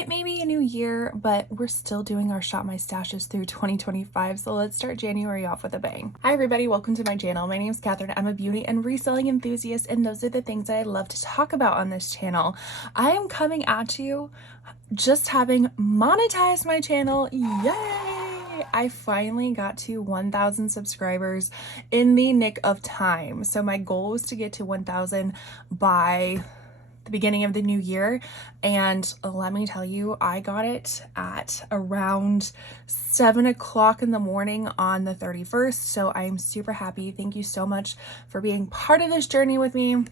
It may be a new year, but we're still doing our Shop My Stashes through 2025, so let's start January off with a bang. Hi everybody, welcome to my channel. My name is Catherine. I'm a beauty and reselling enthusiast, and those are the things that I love to talk about on this channel. I am coming at you just having monetized my channel. Yay! I finally got to 1,000 subscribers in the nick of time. So my goal was to get to 1,000 by the beginning of the new year, and let me tell you, I got it at around 7 o'clock in the morning on the 31st. So I'm super happy. Thank you so much for being part of this journey with me.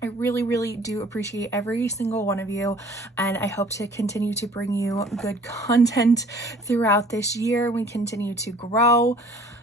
I really do appreciate every single one of you, and I hope to continue to bring you good content throughout this year. We continue to grow.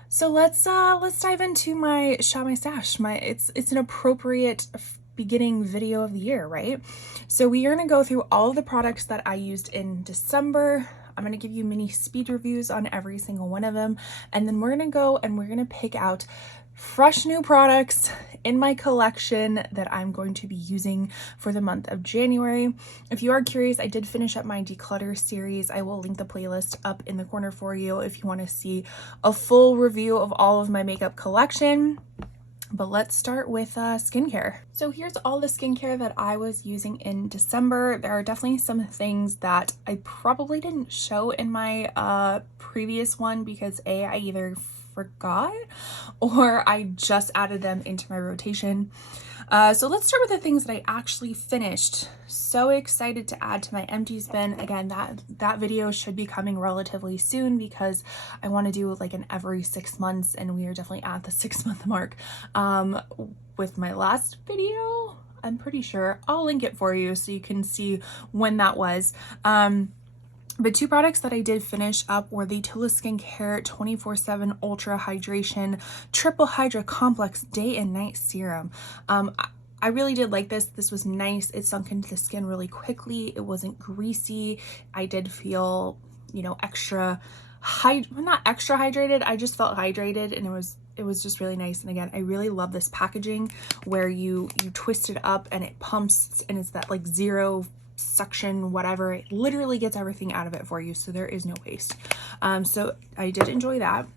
So let's dive into my Shop My Stash. It's an appropriate beginning video of the year, right? So we are going to go through all of the products that I used in December. I'm going to give you mini speed reviews on every single one of them, and then we're going to go and we're going to pick out fresh new products in my collection that I'm going to be using for the month of January. If you are curious, I did finish up my declutter series. I will link the playlist up in the corner for you if you want to see a full review of all of my makeup collection. But let's start with skincare. So here's all the skincare that I was using in December. There are definitely some things that I probably didn't show in my previous one because I either forgot or I just added them into my rotation. So let's start with the things that I actually finished. So excited to add to my empties bin. Again, that video should be coming relatively soon because I want to do like an every 6 months, and we are definitely at the 6-month mark with my last video. I'm pretty sure I'll link it for you so you can see when that was. But two products that I did finish up were the Tula Skincare 24/7 Ultra Hydration Triple Hydra Complex Day and Night Serum. I really did like this. This was nice. It sunk into the skin really quickly. It wasn't greasy. I did feel, you know, not extra hydrated. I just felt hydrated, and it was just really nice. And again, I really love this packaging where you twist it up and it pumps, and it's that like zero suction whatever. It literally gets everything out of it for you, so there is no waste. So I did enjoy that.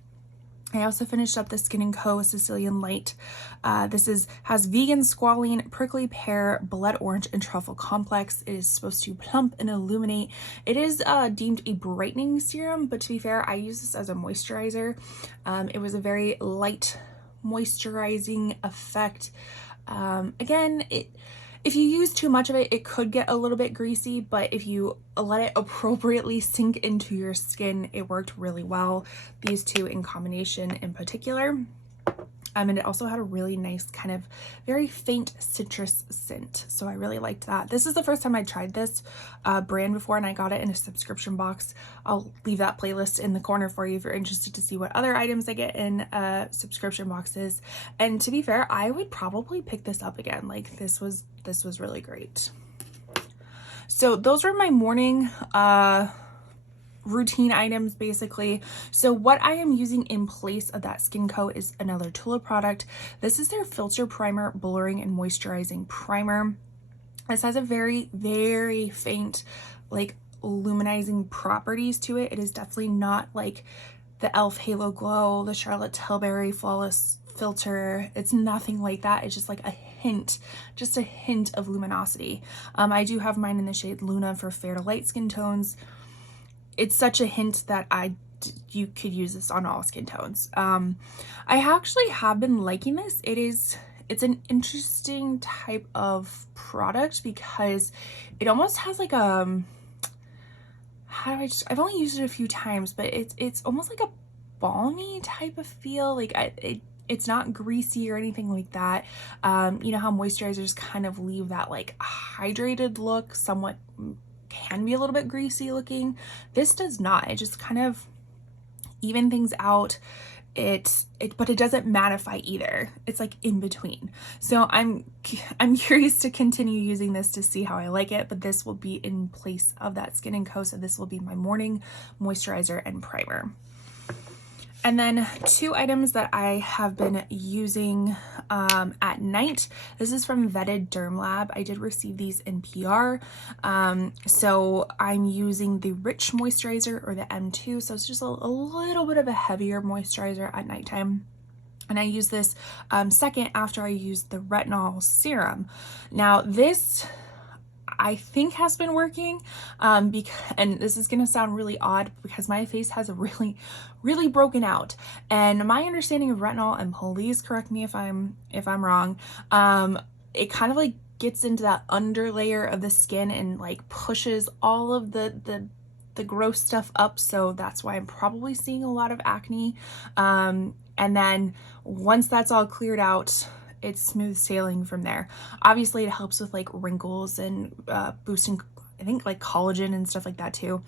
I also finished up the Skin & Co. Sicilian Light. This has vegan squalene, prickly pear, blood orange, and truffle complex. It is supposed to plump and illuminate. It is deemed a brightening serum, but to be fair, I use this as a moisturizer. It was a very light moisturizing effect. Again, if you use too much of it, it could get a little bit greasy, but if you let it appropriately sink into your skin, it worked really well. These two in combination in particular. And it also had a really nice kind of very faint citrus scent. So I really liked that. This is the first time I tried this brand before, and I got it in a subscription box. I'll leave that playlist in the corner for you if you're interested to see what other items I get in subscription boxes. And to be fair, I would probably pick this up again. Like this was really great. So those were my morning routine items basically. So what I am using in place of that Skin Co is another Tula product. This is their Filter Primer Blurring and Moisturizing Primer. This has a very faint like luminizing properties to it. It is definitely not like the e.l.f. Halo Glow, the Charlotte Tilbury Flawless Filter. It's nothing like that. It's just like just a hint of luminosity. I do have mine in the shade Luna for fair to light skin tones. It's such a hint that you could use this on all skin tones. I actually have been liking this. It's an interesting type of product because it almost has like a, I've only used it a few times, but it's almost like a balmy type of feel. Like it's not greasy or anything like that. You know how moisturizers kind of leave that like hydrated look, somewhat can be a little bit greasy looking. This does not. It just kind of even things out. But it doesn't mattify either. It's like in between. So I'm curious to continue using this to see how I like it, but this will be in place of that Skin & Co. So this will be my morning moisturizer and primer. And then two items that I have been using at night. This is from Vetted Derm Lab. I did receive these in PR. So I'm using the Rich Moisturizer, or the M2. So it's just a little bit of a heavier moisturizer at nighttime. And I use this second after I use the retinol serum. Now this, I think, has been working, and this is gonna sound really odd because my face has really broken out, and my understanding of retinol, and please correct me if I'm wrong, it kind of like gets into that underlayer of the skin and like pushes all of the gross stuff up. So that's why I'm probably seeing a lot of acne, and then once that's all cleared out, it's smooth sailing from there. Obviously it helps with like wrinkles and boosting, I think, like collagen and stuff like that too.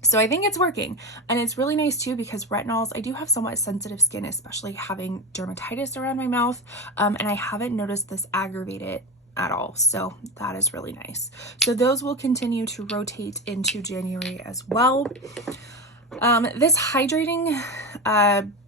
So I think it's working, and it's really nice too because retinols, I do have somewhat sensitive skin, especially having dermatitis around my mouth, and I haven't noticed this aggravate it at all. So that is really nice. So those will continue to rotate into January as well. This hydrating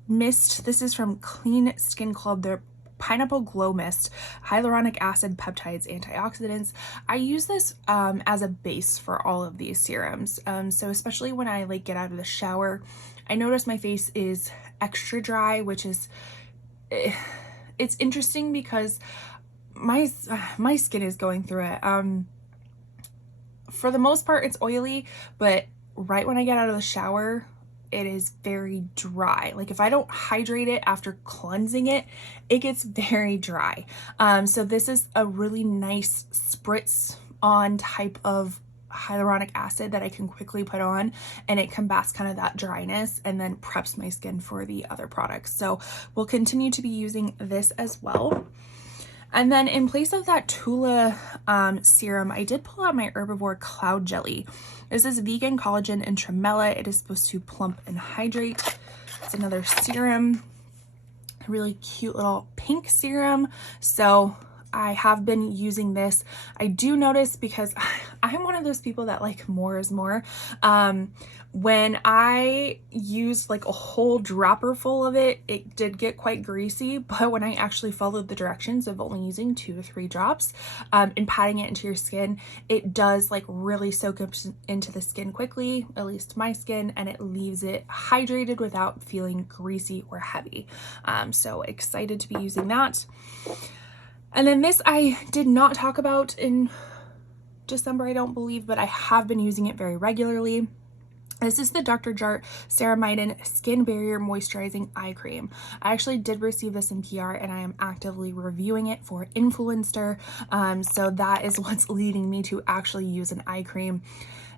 mist, this is from Clean Skin Club, their Pineapple Glow Mist, hyaluronic acid, peptides, antioxidants. I use this as a base for all of these serums. So especially when I like get out of the shower, I notice my face is extra dry, which is, it's interesting because my skin is going through it. For the most part, it's oily, but right when I get out of the shower, it is very dry. Like if I don't hydrate it after cleansing it, it gets very dry. So this is a really nice spritz on type of hyaluronic acid that I can quickly put on, and it combats kind of that dryness and then preps my skin for the other products. So we'll continue to be using this as well. And then in place of that Tula serum, I did pull out my Herbivore Cloud Jelly. This is vegan collagen and tremella. It is supposed to plump and hydrate. It's another serum, a really cute little pink serum. So I have been using this. I do notice, because I'm one of those people that like more is more. When I used like a whole dropper full of it, it did get quite greasy, but when I actually followed the directions of only using 2 to 3 drops and patting it into your skin, it does like really soak up into the skin quickly, at least my skin, and it leaves it hydrated without feeling greasy or heavy. So excited to be using that. And then this I did not talk about in December, I don't believe, but I have been using it very regularly. This is the Dr. Jart Ceramidin Skin Barrier Moisturizing Eye Cream. I actually did receive this in PR, and I am actively reviewing it for Influencer. So that is what's leading me to actually use an eye cream.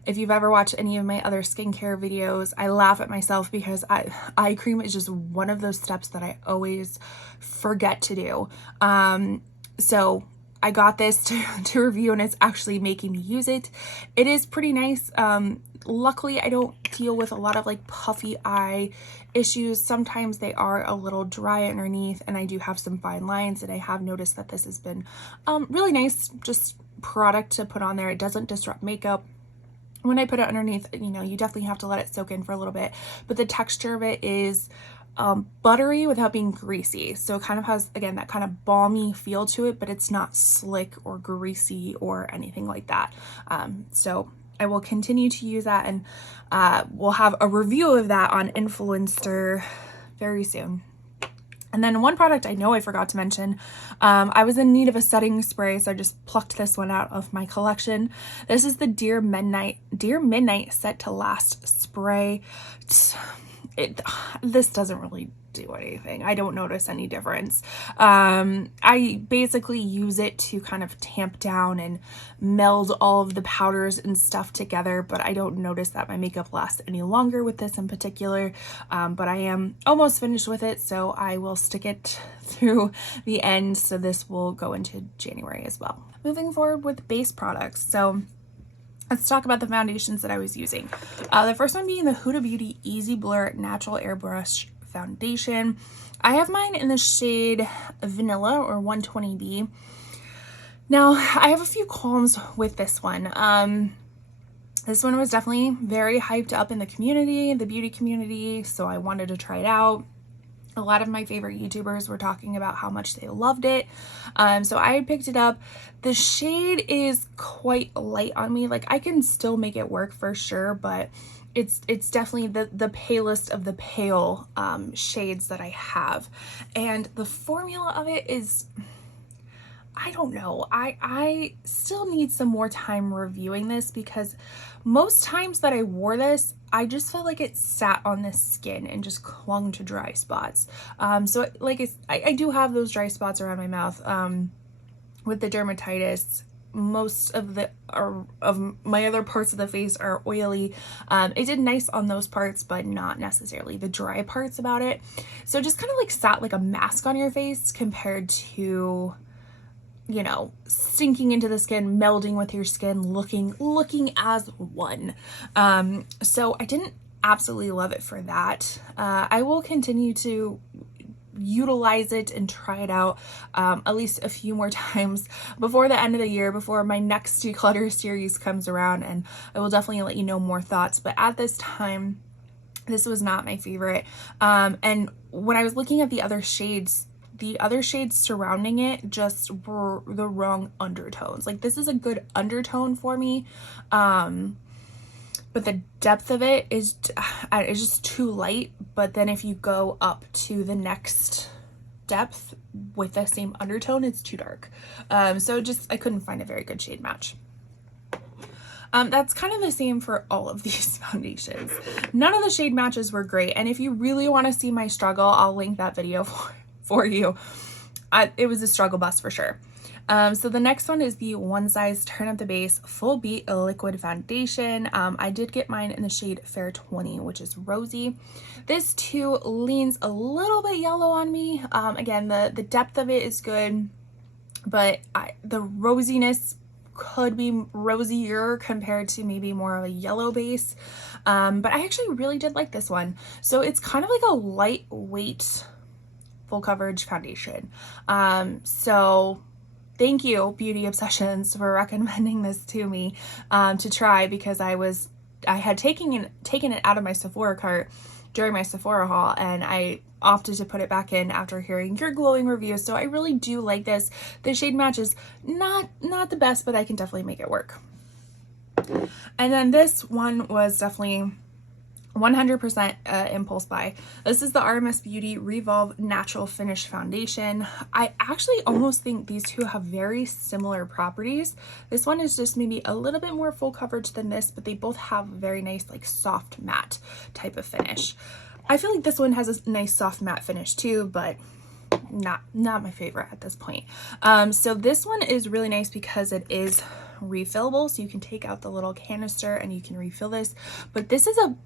If you've ever watched any of my other skincare videos, I laugh at myself because eye cream is just one of those steps that I always forget to do. So I got this to review, and it's actually making me use it. It is pretty nice. Luckily, I don't deal with a lot of like puffy eye issues. Sometimes they are a little dry underneath, and I do have some fine lines, and I have noticed that this has been really nice just product to put on there. It doesn't disrupt makeup. When I put it underneath, you know, you definitely have to let it soak in for a little bit, but the texture of it is buttery without being greasy. So it kind of has, again, that kind of balmy feel to it, but it's not slick or greasy or anything like that. So I will continue to use that, and we'll have a review of that on Influencer very soon. And then one product I know I forgot to mention, I was in need of a setting spray, so I just plucked this one out of my collection. This is the Dear Midnight Set to Last spray. This doesn't really do anything. I don't notice any difference. I basically use it to kind of tamp down and meld all of the powders and stuff together, but I don't notice that my makeup lasts any longer with this in particular. But I am almost finished with it, so I will stick it through the end. So this will go into January as well. Moving forward with base products. So let's talk about the foundations that I was using. The first one being the Huda Beauty Easy Blur Natural Airbrush Foundation. I have mine in the shade Vanilla, or 120B. Now, I have a few qualms with this one. This one was definitely very hyped up in the community, the beauty community, so I wanted to try it out. A lot of my favorite YouTubers were talking about how much they loved it. So I picked it up. The shade is quite light on me. Like, I can still make it work for sure, but it's definitely the palest of the pale shades that I have. And the formula of it is, I don't know. I still need some more time reviewing this, because most times that I wore this, I just felt like it sat on the skin and just clung to dry spots. So like I do have those dry spots around my mouth with the dermatitis. Most of my other parts of the face are oily. It did nice on those parts, but not necessarily the dry parts about it. So it just kind of like sat like a mask on your face compared to, you know, sinking into the skin, melding with your skin, looking as one. So I didn't absolutely love it for that. I will continue to utilize it and try it out at least a few more times before the end of the year, before my next declutter series comes around, and I will definitely let you know more thoughts. But at this time, this was not my favorite. And when I was looking at the other shades surrounding it just were the wrong undertones. Like, this is a good undertone for me, but the depth of it is just too light. But then if you go up to the next depth with the same undertone, it's too dark. So I couldn't find a very good shade match. That's kind of the same for all of these foundations. None of the shade matches were great, and if you really want to see my struggle, I'll link that video for you. It was a struggle bus for sure. So the next one is the One Size Turn Up the Base Full Beat Liquid Foundation. I did get mine in the shade Fair 20, which is rosy. This too leans a little bit yellow on me. Again, the depth of it is good, but the rosiness could be rosier compared to maybe more of a yellow base. But I actually really did like this one. So it's kind of like a lightweight full coverage foundation. So thank you, Beauty Obsessions, for recommending this to me to try, because I had taken it out of my Sephora cart during my Sephora haul, and I opted to put it back in after hearing your glowing reviews. So I really do like this. The shade match is not the best, but I can definitely make it work. And then this one was definitely 100% impulse buy. This is the RMS Beauty Revolve Natural Finish Foundation. I actually almost think these two have very similar properties. This one is just maybe a little bit more full coverage than this, but they both have very nice like soft matte type of finish. I feel like this one has a nice soft matte finish too, but not my favorite at this point. So this one is really nice because it is refillable, so you can take out the little canister and you can refill this. But this is a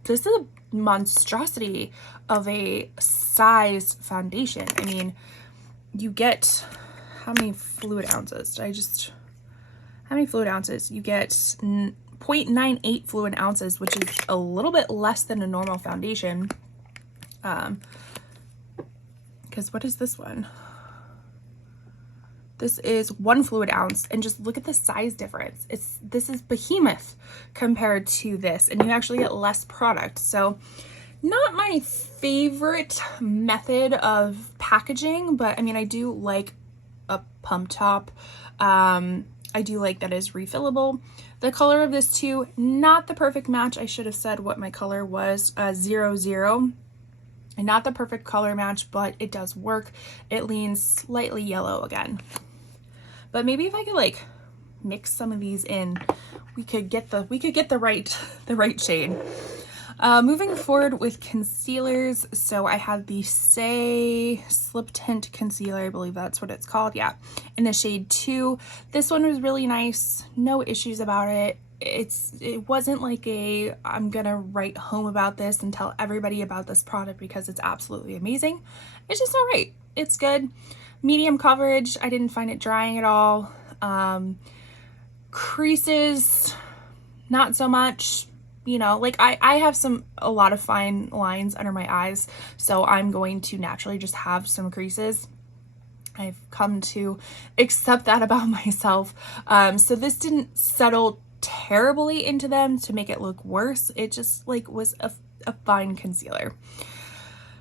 monstrosity of a size foundation. I mean, you get how many fluid ounces? How many fluid ounces? You get 0.98 fluid ounces, which is a little bit less than a normal foundation. Because what is this one? This is 1 fluid ounce, and just look at the size difference. This is behemoth compared to this, and you actually get less product. So not my favorite method of packaging, but I mean, I do like a pump top. I do like that it's refillable. The color of this too, not the perfect match. I should have said what my color was, 00. And not the perfect color match, but it does work. It leans slightly yellow again. But maybe if I could like mix some of these in, we could get the right shade. Moving forward with concealers, so I have the Say Slip Tint Concealer, I believe that's what it's called, yeah, in the shade 2. This one was really nice, no issues about it. It wasn't like I'm gonna write home about this and tell everybody about this product because it's absolutely amazing. It's just all right. It's good. Medium coverage. I didn't find it drying at all. Creases, not so much. You know, like I have a lot of fine lines under my eyes, so I'm going to naturally just have some creases. I've come to accept that about myself. So this didn't settle terribly into them to make it look worse. It just like was a fine concealer.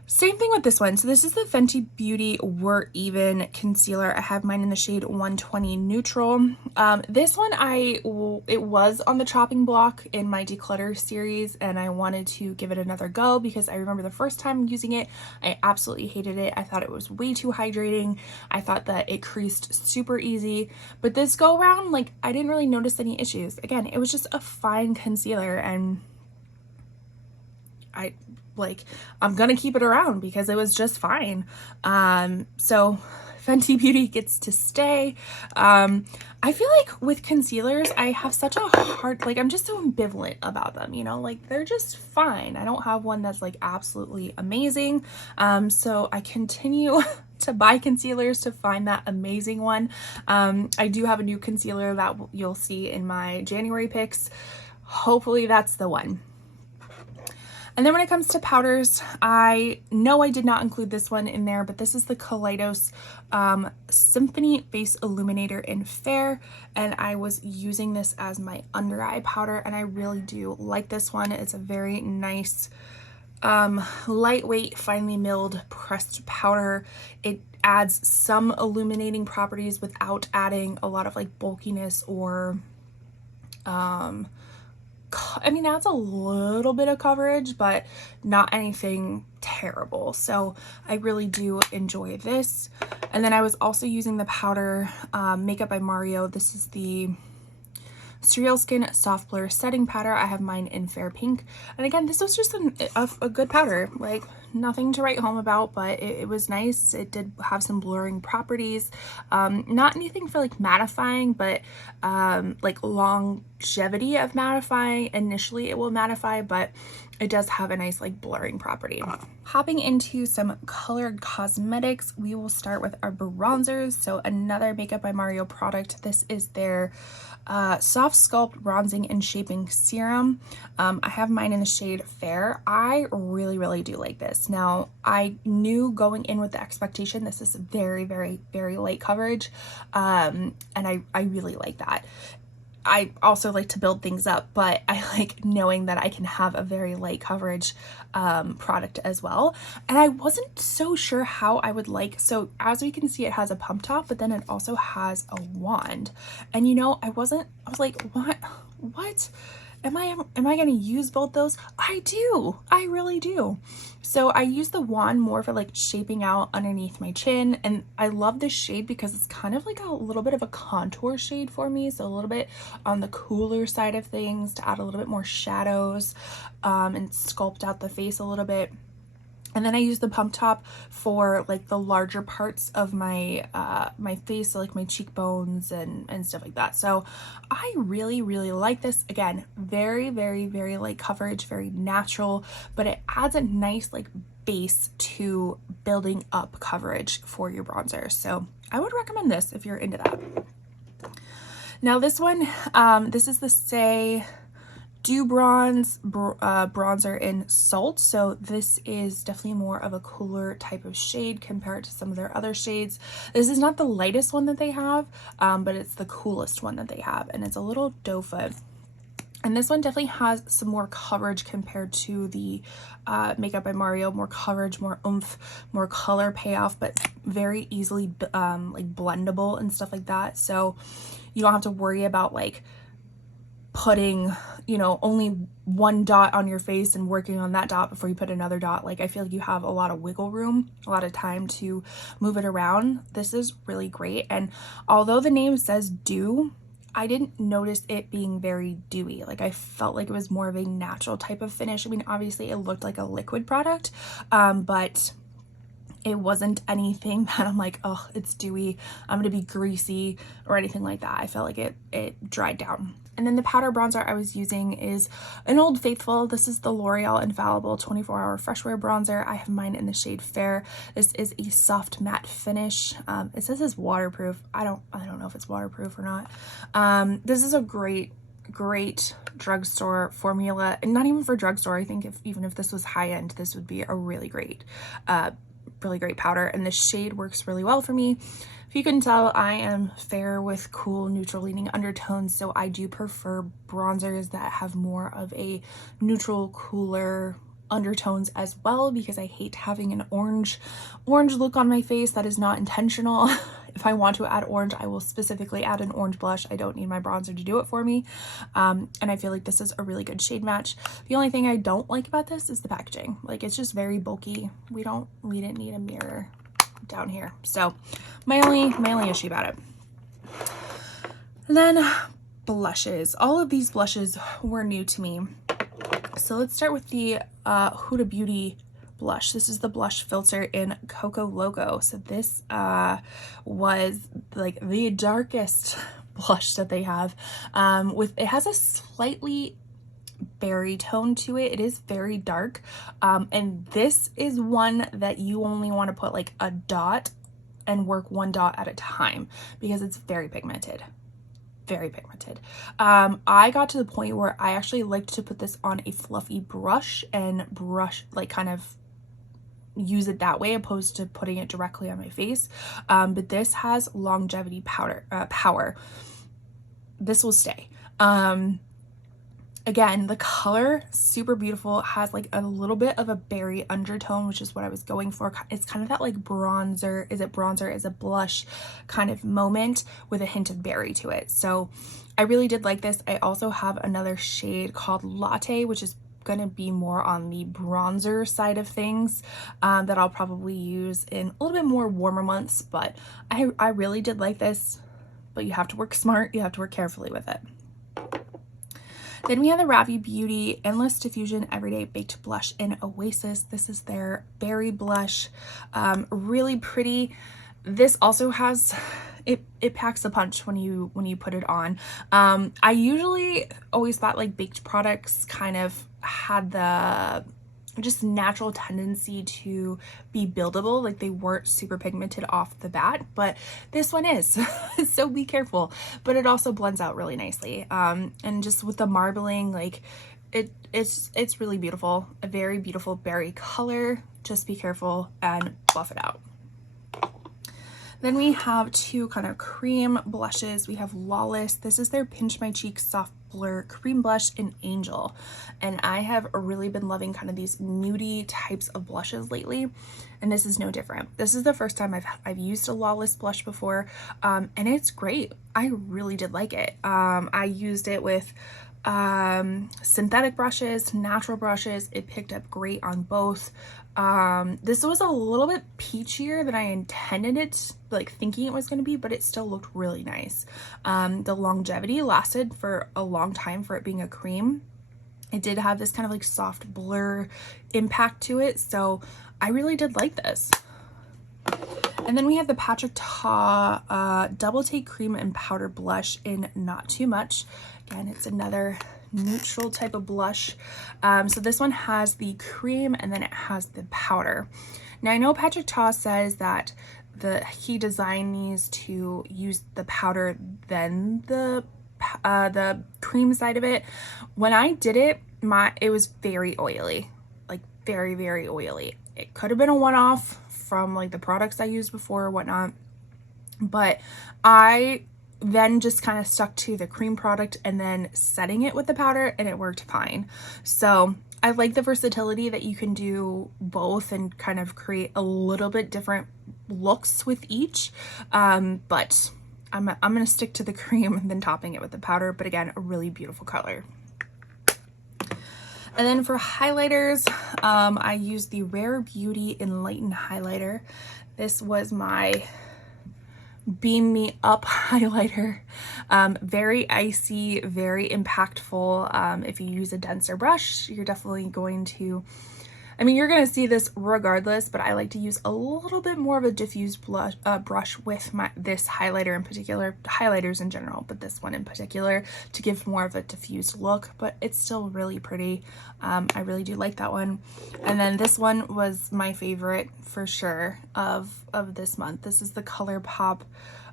Same thing with this one. So this is the Fenty Beauty We're Even concealer. I have mine in the shade 120 Neutral. This one it was on the chopping block in my declutter series, and I wanted to give it another go because I remember the first time using it, I absolutely hated it. I thought it was way too hydrating. I thought that it creased super easy, but this go around, like, I didn't really notice any issues. Again, it was just a fine concealer, and I'm gonna keep it around because it was just fine. So Fenty Beauty gets to stay. I feel like with concealers, I have such a hard, like, I'm just so ambivalent about them, you know, like, they're just fine. I don't have one that's like absolutely amazing. So I continue to buy concealers to find that amazing one. I do have a new concealer that you'll see in my January picks. Hopefully that's the one. And then when it comes to powders, I know I did not include this one in there, but this is the Kaleidos Symphony Face Illuminator in Fair, and I was using this as my under eye powder, and I really do like this one. It's a very nice, lightweight, finely milled pressed powder. It adds some illuminating properties without adding a lot of like bulkiness or I mean, that's a little bit of coverage, but not anything terrible. So I really do enjoy this. And then I was also using the powder Makeup by Mario. This is the Surreal Skin Soft Blur Setting Powder. I have mine in Fair Pink. And again, this was just a good powder. Like, nothing to write home about, but it was nice. It did have some blurring properties. Not anything for like mattifying, but like longevity of mattifying. Initially it will mattify, but it does have a nice like blurring property. Hopping into some colored cosmetics, we will start with our bronzers. So another Makeup by Mario product. This is their Soft Sculpt Bronzing and Shaping Serum. I have mine in the shade Fair. I really do like this. Now, I knew going in with the expectation this is very light coverage, and I really like that. I also like to build things up, but I like knowing that I can have a very light coverage product as well. And I wasn't so sure how I would like, so as we can see, it has a pump top, but then it also has a wand. And you know, I was like, what? Am I going to use both those? I do. I really do. So I use the wand more for like shaping out underneath my chin. And I love this shade because it's kind of like a little bit of a contour shade for me. So a little bit on the cooler side of things to add a little bit more shadows and sculpt out the face a little bit. And then I use the pump top for like the larger parts of my my face, so like my cheekbones and stuff like that. So I really like this. Again, very light coverage, very natural, but it adds a nice like base to building up coverage for your bronzer. So I would recommend this if you're into that. Now this one, this is the Say Dew Bronze bronzer in Salt. So this is definitely more of a cooler type of shade compared to some of their other shades. This is not the lightest one that they have, but it's the coolest one that they have, and it's a little doe foot. And this one definitely has some more coverage compared to the Makeup by Mario. More coverage, more oomph, more color payoff, but very easily like blendable and stuff like that. So you don't have to worry about like putting, you know, only one dot on your face and working on that dot before you put another dot. Like, I feel like you have a lot of wiggle room, a lot of time to move it around. This is really great. And although the name says dew, I didn't notice it being very dewy. Like, I felt like it was more of a natural type of finish. I mean, obviously it looked like a liquid product, but it wasn't anything that I'm like, oh, it's dewy, I'm gonna be greasy or anything like that. I felt like it dried down. And then the powder bronzer I was using is an Old Faithful. This is the L'Oreal Infallible 24-Hour Fresh Wear Bronzer. I have mine in the shade Fair. This is a soft matte finish. It says it's waterproof. I don't know if it's waterproof or not. This is a great drugstore formula, and not even for drugstore. I think even if this was high end, this would be a really great really great powder, and the shade works really well for me. If you can tell, I am fair with cool neutral leaning undertones, so I do prefer bronzers that have more of a neutral, cooler undertones as well, because I hate having an orange look on my face. That is not intentional. If I want to add orange, I will specifically add an orange blush. I don't need my bronzer to do it for me. And I feel like this is a really good shade match. The only thing I don't like about this is the packaging. Like, it's just very bulky. We didn't need a mirror down here. So my only issue about it. And then blushes. All of these blushes were new to me. So let's start with the Huda Beauty blush. This is the blush filter in Coco Loco. So this was like the darkest blush that they have. It has a slightly berry tone to it. It is very dark. And this is one that you only want to put like a dot and work one dot at a time, because it's very pigmented. Very pigmented. I got to the point where I actually liked to put this on a fluffy brush and brush, like, kind of use it that way opposed to putting it directly on my face. But this has longevity power. This will stay. Again, the color, super beautiful, has like a little bit of a berry undertone, which is what I was going for. It's kind of that like bronzer, is it blush kind of moment with a hint of berry to it. So I really did like this. I also have another shade called Latte, which is going to be more on the bronzer side of things, that I'll probably use in a little bit more warmer months. But I really did like this, but you have to work smart. You have to work carefully with it. Then we have the Ravi Beauty Endless Diffusion Everyday Baked Blush in Oasis. This is their berry blush. Really pretty. This also has, it packs a punch when you put it on. I usually always thought like baked products kind of had the just natural tendency to be buildable, like they weren't super pigmented off the bat, but this one is. So be careful. But it also blends out really nicely, and just with the marbling, like it's really beautiful. A very beautiful berry color. Just be careful and buff it out. Then we have two kind of cream blushes. We have Lawless. This is their Pinch My Cheek Soft Blur Cream Blush in Angel. And I have really been loving kind of these nudie types of blushes lately. And this is no different. This is the first time I've used a Lawless blush before. And it's great. I really did like it. I used it with synthetic brushes, natural brushes. It picked up great on both. This was a little bit peachier than I intended it, like thinking it was going to be, but it still looked really nice. The longevity lasted for a long time for it being a cream. It did have this kind of like soft blur impact to it, so I really did like this. And then we have the Patrick Ta Double Take Cream and Powder Blush in Not Too Much. Again, it's another neutral type of blush. So this one has the cream and then it has the powder. Now I know Patrick Ta says that he designed these to use the powder then the cream side of it. When I did it, it was very oily, like very, very oily. It could have been a one-off from like the products I used before or whatnot, but I then just kind of stuck to the cream product and then setting it with the powder, and it worked fine. So I like the versatility that you can do both and kind of create a little bit different looks with each, but I'm gonna stick to the cream and then topping it with the powder. But again, a really beautiful color. And then for highlighters, I used the Rare Beauty Enlighten highlighter. This was my Beam Me Up highlighter. Very icy, very impactful. If you use a denser brush, you're definitely going to, you're going to see this regardless, but I like to use a little bit more of a diffused brush with this highlighter in particular, highlighters in general, but this one in particular, to give more of a diffused look, but it's still really pretty. I really do like that one. And then this one was my favorite for sure of this month. This is the ColourPop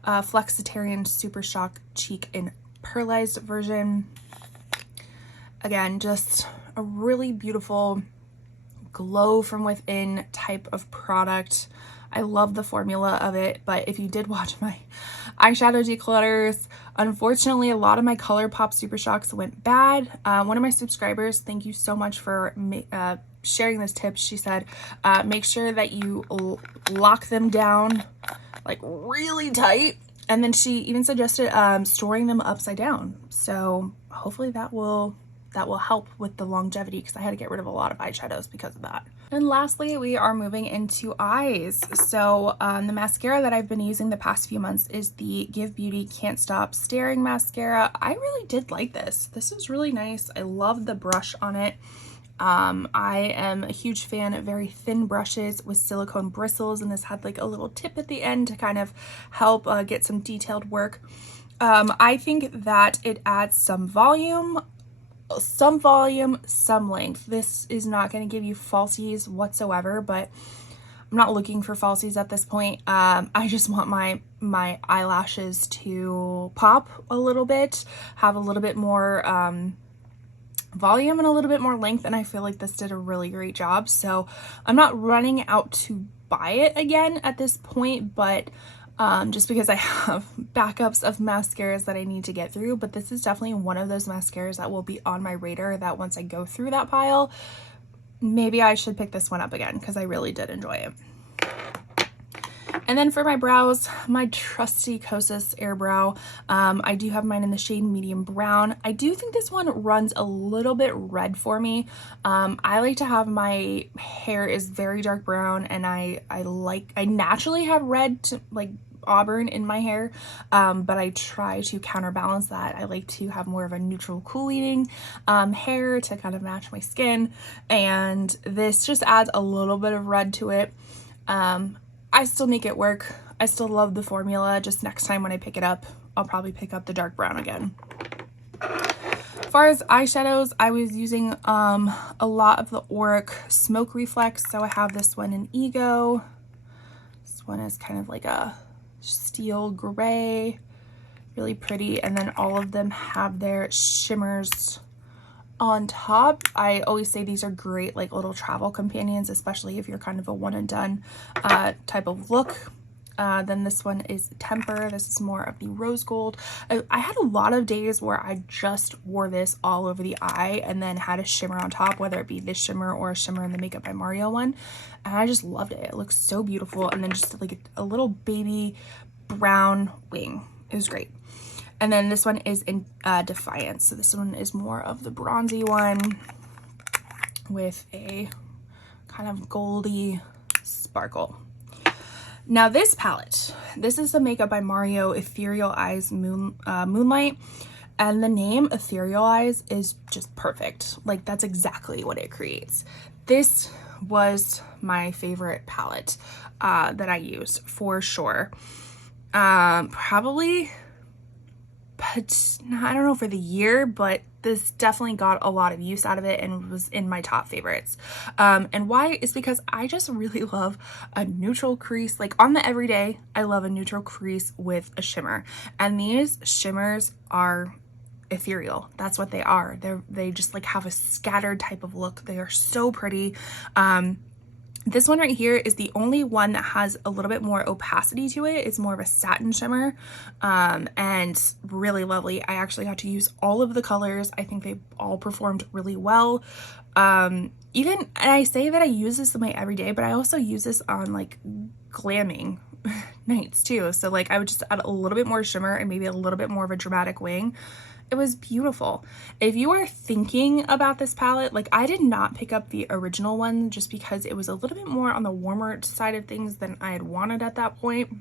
Flexitarian Super Shock Cheek in Pearlized version. Again, just a really beautiful glow from within type of product. I love the formula of it, but if you did watch my eyeshadow declutters, unfortunately a lot of my ColourPop Super Shocks went bad. One of my subscribers, thank you so much for sharing this tip. She said make sure that you lock them down like really tight, and then she even suggested storing them upside down. So hopefully that will help with the longevity, because I had to get rid of a lot of eyeshadows because of that. And lastly, we are moving into eyes. So the mascara that I've been using the past few months is the Give Beauty Can't Stop Staring Mascara. I really did like this. This is really nice. I love the brush on it. I am a huge fan of very thin brushes with silicone bristles, and this had like a little tip at the end to kind of help get some detailed work. I think that it adds some volume, some length. This is not going to give you falsies whatsoever, but I'm not looking for falsies at this point. I just want my eyelashes to pop a little bit, have a little bit more volume and a little bit more length, and I feel like this did a really great job. So I'm not running out to buy it again at this point, but just because I have backups of mascaras that I need to get through. But this is definitely one of those mascaras that will be on my radar, that once I go through that pile, maybe I should pick this one up again, because I really did enjoy it. And then for my brows, my trusty Kosas Air Brow. I do have mine in the shade medium brown. I do think this one runs a little bit red for me. I like to have, my hair is very dark brown, and I naturally have red to, like, auburn in my hair, but I try to counterbalance that. I like to have more of a neutral cooling hair to kind of match my skin, and this just adds a little bit of red to it. I still make it work. I still love the formula. Just next time when I pick it up, I'll probably pick up the dark brown again. As far as eyeshadows, I was using a lot of the Auric Smoke Reflex. So I have this one in Ego. This one is kind of like a steel gray, really pretty, and then all of them have their shimmers on top. I always say these are great like little travel companions, especially if you're kind of a one and done type of look. Then this one is Temper. This is more of the rose gold. I had a lot of days where I just wore this all over the eye and then had a shimmer on top, whether it be this shimmer or a shimmer in the Makeup by Mario one, and I just loved it. It looks so beautiful. And then just like a little baby brown wing. It was great. And then this one is in Defiance. So this one is more of the bronzy one with a kind of goldy sparkle. Now this palette, this is the Makeup by Mario Ethereal Eyes Moonlight. And the name Ethereal Eyes is just perfect. Like, that's exactly what it creates. This was my favorite palette that I used for sure. Probably, but I don't know for the year, but this definitely got a lot of use out of it and was in my top favorites. And why is because I just really love a neutral crease. Like on the everyday, I love a neutral crease with a shimmer. And these shimmers are ethereal. That's what they are. They just like have a scattered type of look. They are so pretty. This one right here is the only one that has a little bit more opacity to it. It's more of a satin shimmer, and really lovely. I actually got to use all of the colors. I think they all performed really well. And I say that I use this in my everyday, but I also use this on like glamming nights too. So like I would just add a little bit more shimmer and maybe a little bit more of a dramatic wing. It was beautiful. If you are thinking about this palette, like I did not pick up the original one just because it was a little bit more on the warmer side of things than I had wanted at that point.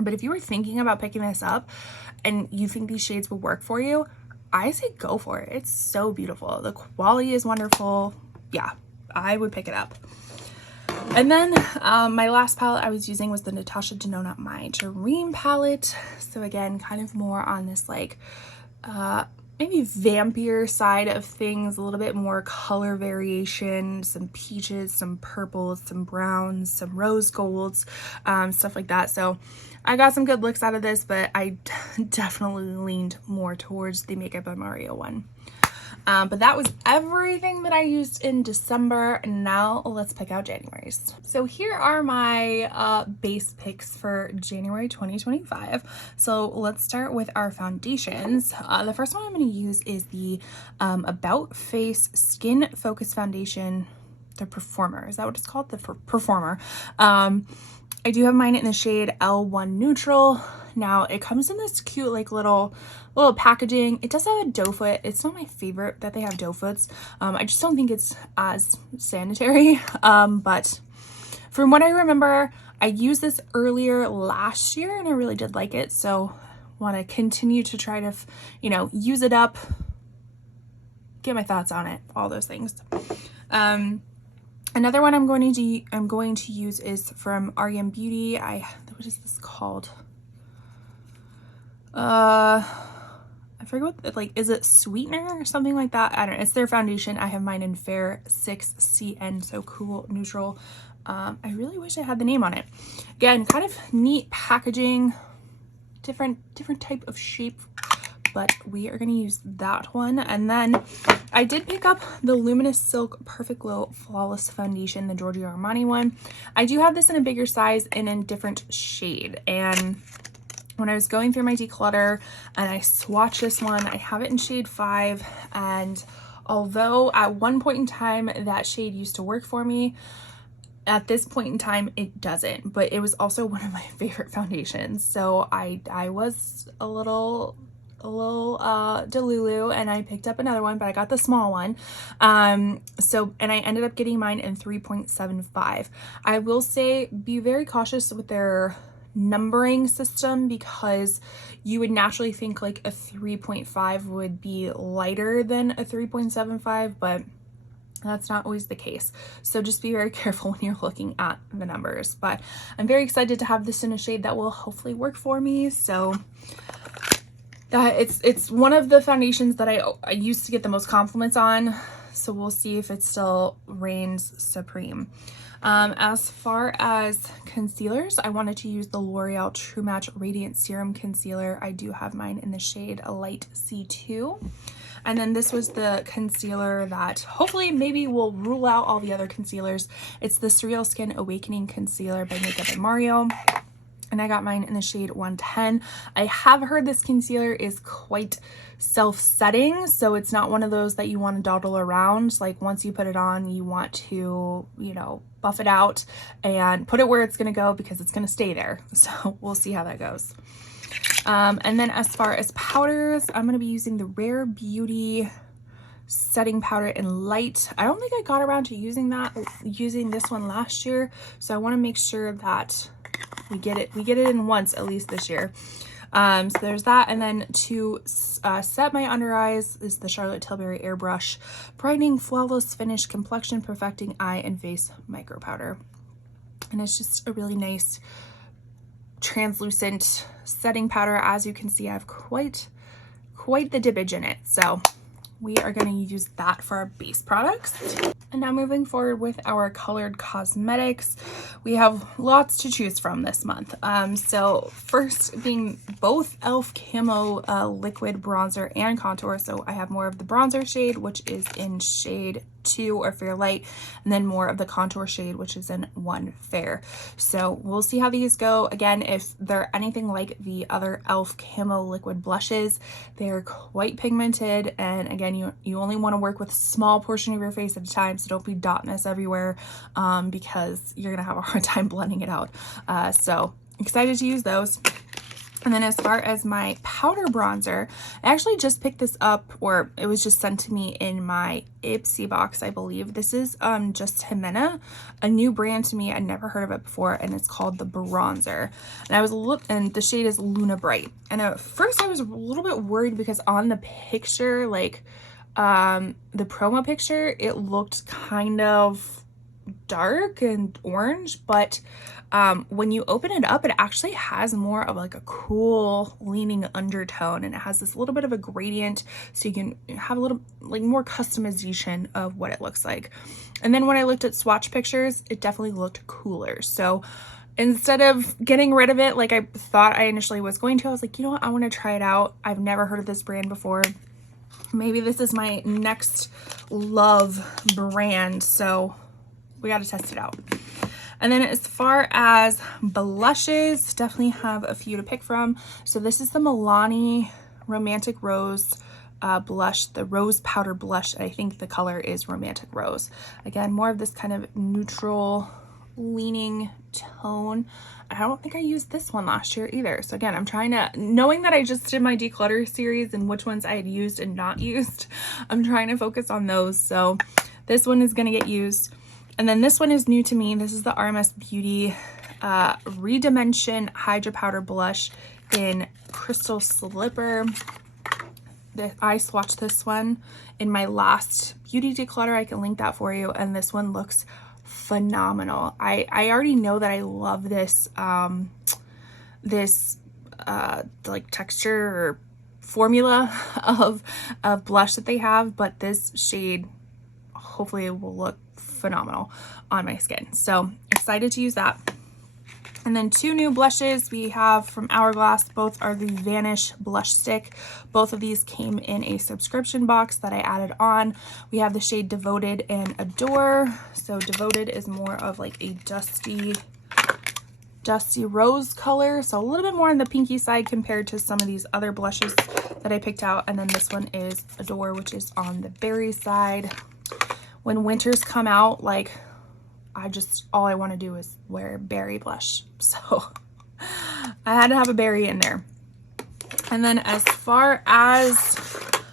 But if you were thinking about picking this up and you think these shades will work for you, I say go for it. It's so beautiful. The quality is wonderful. Yeah, I would pick it up. And then my last palette I was using was the Natasha Denona My Dream palette. So again, kind of more on this like maybe vampire side of things, a little bit more color variation, some peaches, some purples, some browns, some rose golds, stuff like that. So I got some good looks out of this, but I definitely leaned more towards the Makeup by Mario one. But that was everything that I used in December. Now let's pick out January's. So here are my base picks for January 2025. So let's start with our foundations. The first one I'm going to use is the About Face Skin Focus Foundation, the Performer. Is that what it's called? The Performer. I do have mine in the shade L1 Neutral. Now it comes in this cute like little packaging. It does have a doe foot. It's not my favorite that they have doe foots. I just don't think it's as sanitary. But from what I remember, I used this earlier last year and I really did like it. So want to continue to try to, use it up, get my thoughts on it, all those things. Another one I'm going to use is from REM Beauty. What is this called? I forget what, is it Sweetener or something like that? I don't know. It's their foundation. I have mine in Fair 6CN, so cool neutral. I really wish I had the name on it. Again, kind of neat packaging, different type of shape, but we are going to use that one. And then I did pick up the Luminous Silk Perfect Glow Flawless Foundation, the Giorgio Armani one. I do have this in a bigger size and in a different shade. And when I was going through my declutter and I swatched this one, I have it in shade 5. And although at one point in time that shade used to work for me, at this point in time it doesn't. But it was also one of my favorite foundations. So I was a little delulu and I picked up another one, but I got the small one. And I ended up getting mine in 3.75. I will say be very cautious with their numbering system because you would naturally think like a 3.5 would be lighter than a 3.75, but that's not always the case. So just be very careful when you're looking at the numbers. But I'm very excited to have this in a shade that will hopefully work for me. So it's one of the foundations that I used to get the most compliments on. So we'll see if it still reigns supreme. As far as concealers, I wanted to use the L'Oreal True Match Radiant Serum Concealer. I do have mine in the shade Light C2. And then this was the concealer that hopefully maybe will rule out all the other concealers. It's the Surreal Skin Awakening Concealer by Makeup by Mario. And I got mine in the shade 110. I have heard this concealer is quite self-setting, so it's not one of those that you want to dawdle around. Like once you put it on, you want to, buff it out and put it where it's going to go because it's going to stay there. So we'll see how that goes. And then as far as powders, I'm going to be using the Rare Beauty setting powder in light. I don't think I got around to using this one last year, so I want to make sure that we get it in once at least this year. So there's that. And then to set my under eyes is the Charlotte Tilbury Airbrush Brightening Flawless Finish Complexion Perfecting Eye and Face Micro Powder. And it's just a really nice translucent setting powder. As you can see, I have quite the dippage in it. So we are going to use that for our base products. And now moving forward with our colored cosmetics, we have lots to choose from this month. So first being both e.l.f. Camo liquid bronzer and contour. So I have more of the bronzer shade, which is in shade 2 or Fair Light, and then more of the contour shade, which is in 1 Fair. So we'll see how these go. Again, if they're anything like the other e.l.f. Camo liquid blushes, they're quite pigmented, and again, you only want to work with a small portion of your face at a time, so don't be dot mess everywhere, because you're gonna have a hard time blending it out. So excited to use those. And then as far as my powder bronzer, I actually just picked this up, or it was just sent to me in my Ipsy box, I believe. This is just Jimena, a new brand to me. I'd never heard of it before, and it's called the Bronzer. And the shade is Luna Bright. And at first I was a little bit worried because on the picture, like the promo picture, it looked kind of dark and orange, but when you open it up, it actually has more of like a cool leaning undertone, and it has this little bit of a gradient, so you can have a little like more customization of what it looks like. And then when I looked at swatch pictures, it definitely looked cooler. So instead of getting rid of it like I thought I initially was going to, I was like, you know what, I want to try it out. I've never heard of this brand before. Maybe this is my next love brand, so we got to test it out. And then as far as blushes, definitely have a few to pick from. So this is the Milani Romantic Rose blush, the rose powder blush. I think the color is Romantic Rose. Again, more of this kind of neutral leaning tone. I don't think I used this one last year either. So again, I'm trying to, knowing that I just did my declutter series and which ones I had used and not used, I'm trying to focus on those. So this one is going to get used. And then this one is new to me. This is the RMS Beauty Redimension Hydra Powder Blush in Crystal Slipper. I swatched this one in my last beauty declutter. I can link that for you. And this one looks phenomenal. I already know that I love this like texture or formula of blush that they have, but this shade hopefully it will look phenomenal on my skin. So excited to use that. And then two new blushes we have from Hourglass. Both are the Vanish Blush Stick. Both of these came in a subscription box that I added on. We have the shade Devoted and Adore. So Devoted is more of like a dusty rose color. So a little bit more on the pinky side compared to some of these other blushes that I picked out. And then this one is Adore, which is on the berry side. When winters come out, like all I want to do is wear berry blush. So I had to have a berry in there. And then as far as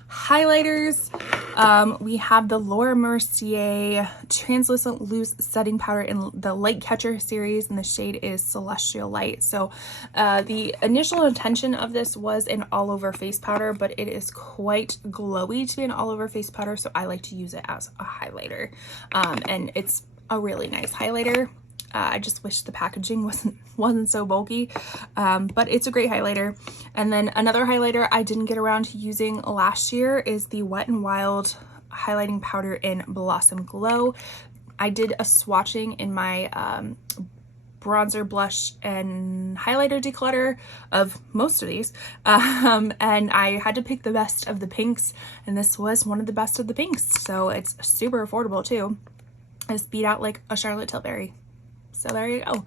highlighters, we have the Laura Mercier Translucent Loose Setting Powder in the Light Catcher series, and the shade is Celestial Light. So the initial intention of this was an all-over face powder, but it is quite glowy to be an all-over face powder, so I like to use it as a highlighter. And it's a really nice highlighter. I just wish the packaging wasn't so bulky, but it's a great highlighter. And then another highlighter I didn't get around to using last year is the Wet n Wild highlighting powder in Blossom Glow. I did a swatching in my bronzer, blush, and highlighter declutter of most of these, and I had to pick the best of the pinks, and this was one of the best of the pinks. So it's super affordable too. It's beat out like a Charlotte Tilbury. So there you go.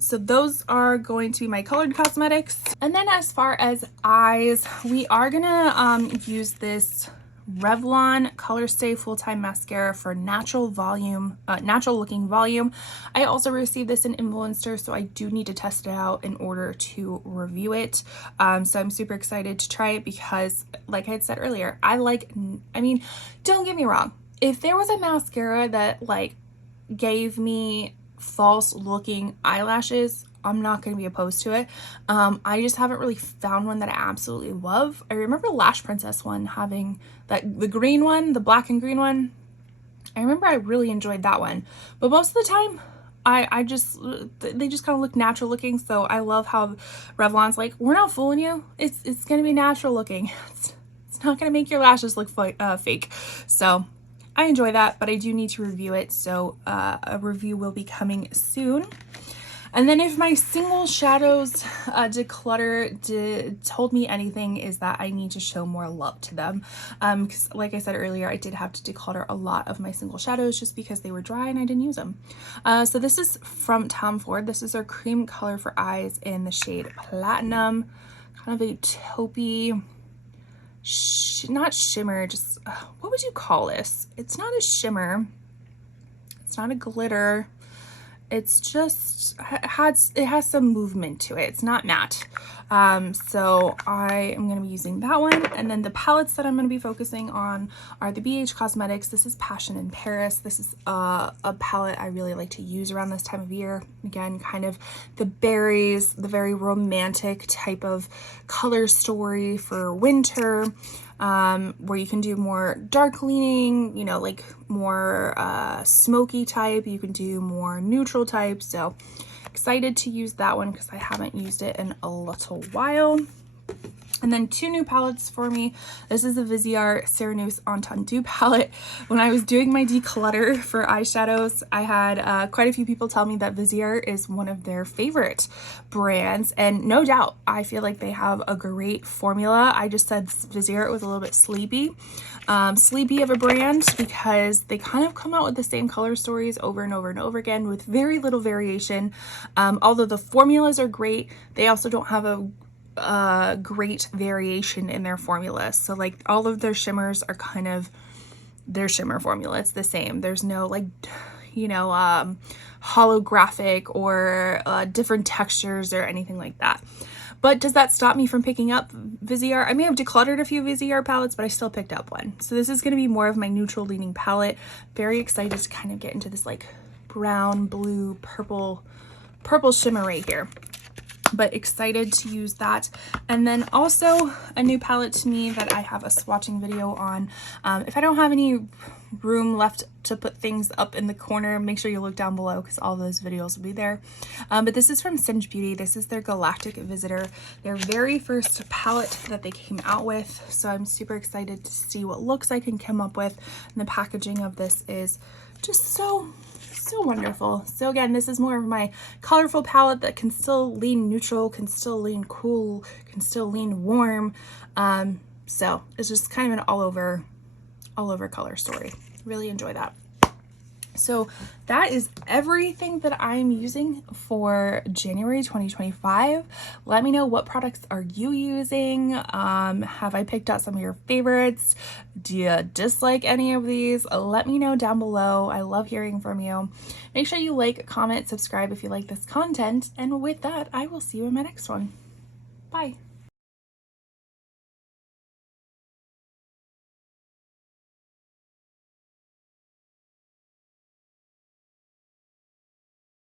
So those are going to be my colored cosmetics. And then as far as eyes, we are gonna use this Revlon Color Stay Full-Time Mascara for natural volume, natural looking volume. I also received this in Influencer, so I do need to test it out in order to review it. So I'm super excited to try it because, like I had said earlier, I mean, don't get me wrong. If there was a mascara that like gave me false looking eyelashes, I'm not going to be opposed to it. I just haven't really found one that I absolutely love. I remember Lash Princess one having the green one, the black and green one. I remember I really enjoyed that one, but most of the time they just kind of look natural looking. So I love how Revlon's like, we're not fooling you. It's going to be natural looking. It's not going to make your lashes look fake. So I enjoy that, but I do need to review it, so a review will be coming soon. And then if my single shadows declutter told me anything, is that I need to show more love to them. Because like I said earlier, I did have to declutter a lot of my single shadows just because they were dry and I didn't use them. So this is from Tom Ford. This is our cream color for eyes in the shade Platinum. Kind of a taupey, not shimmer, just what would you call this? It's not a shimmer, it's not a glitter, it's just it has some movement to it. It's not matte. So I am going to be using that one. And then the palettes that I'm going to be focusing on are the BH Cosmetics. This is Passion in Paris. This is a palette I really like to use around this time of year. Again, kind of the berries, the very romantic type of color story for winter, where you can do more dark leaning, you know, like more smoky type. You can do more neutral type. So excited to use that one because I haven't used it in a little while. And then 2 new palettes for me. This is the Viseart Cernuse Entendu palette. When I was doing my declutter for eyeshadows, I had quite a few people tell me that Viseart is one of their favorite brands. And no doubt, I feel like they have a great formula. I just said Viseart was a little bit sleepy of a brand because they kind of come out with the same color stories over and over and over again with very little variation. Although the formulas are great, they also don't have a great variation in their formulas. So like all of their shimmers are kind of their shimmer formula. It's the same. There's no like, you know, holographic or different textures or anything like that. But does that stop me from picking up Viseart? I may have decluttered a few Viseart palettes, but I still picked up one. So this is going to be more of my neutral leaning palette. Very excited to kind of get into this like brown, blue, purple shimmer right here. But excited to use that. And then also a new palette to me that I have a swatching video on. If I don't have any room left to put things up in the corner, make sure you look down below because all those videos will be there. But this is from Singe Beauty. This is their Galactic Visitor, their very first palette that they came out with. So I'm super excited to see what looks like and come up with. And the packaging of this is just so wonderful. So again, this is more of my colorful palette that can still lean neutral, can still lean cool, can still lean warm. So it's just kind of an all over color story. Really enjoy that. So that is everything that I'm using for January 2025. Let me know, what products are you using? Have I picked out some of your favorites? Do you dislike any of these? Let me know down below. I love hearing from you. Make sure you like, comment, subscribe if you like this content. And with that, I will see you in my next one. Bye.